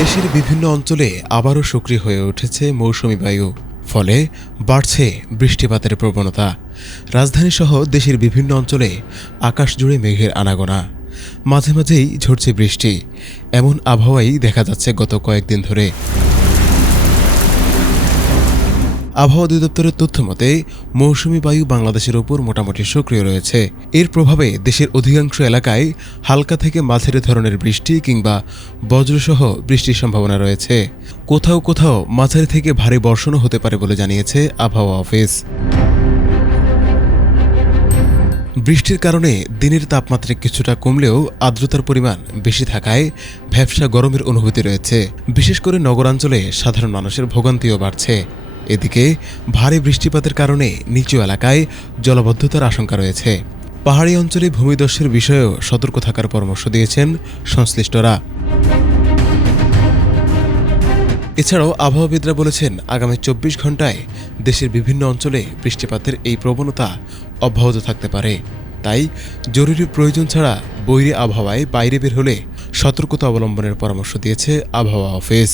দেশের বিভিন্ন অঞ্চলে আবারও সক্রিয় হয়ে উঠেছে মৌসুমী বায়ু। ফলে বাড়ছে বৃষ্টিপাতের প্রবণতা। রাজধানীসহ দেশের বিভিন্ন অঞ্চলে আকাশ জুড়ে মেঘের আনাগোনা, মাঝে মাঝেই ঝরছে বৃষ্টি। এমন আবহাওয়াই দেখা যাচ্ছে গত কয়েকদিন ধরে। আবহাওয়া অধিদপ্তরের তথ্য মতে মৌসুমী বায়ু বাংলাদেশের ওপর মোটামুটি সক্রিয় রয়েছে। এর প্রভাবে দেশের অধিকাংশ এলাকায় হালকা থেকে মাঝারি ধরনের বৃষ্টি কিংবা বজ্রসহ বৃষ্টির সম্ভাবনা রয়েছে। কোথাও কোথাও মাঝারি থেকে ভারী বর্ষণও হতে পারে বলে জানিয়েছে আবহাওয়া অফিস। বৃষ্টির কারণে দিনের তাপমাত্রা কিছুটা কমলেও আর্দ্রতার পরিমাণ বেশি থাকায় ভ্যাপসা গরমের অনুভূতি রয়েছে। বিশেষ করে নগরাঞ্চলে সাধারণ মানুষের ভোগান্তিও বাড়ছে। এদিকে ভারী বৃষ্টিপাতের কারণে নিচু এলাকায় জলাবদ্ধতার আশঙ্কা রয়েছে। পাহাড়ি অঞ্চলে ভূমিধসের বিষয়েও সতর্ক থাকার পরামর্শ দিয়েছেন সংশ্লিষ্টরা। এছাড়াও আবহাওয়াবিদরা বলেছেন, আগামী ২৪ ঘণ্টায় দেশের বিভিন্ন অঞ্চলে বৃষ্টিপাতের এই প্রবণতা অব্যাহত থাকতে পারে। তাই জরুরি প্রয়োজন ছাড়া বৈরী আবহাওয়ায় বাইরে বের হলে সতর্কতা অবলম্বনের পরামর্শ দিয়েছে আবহাওয়া অফিস।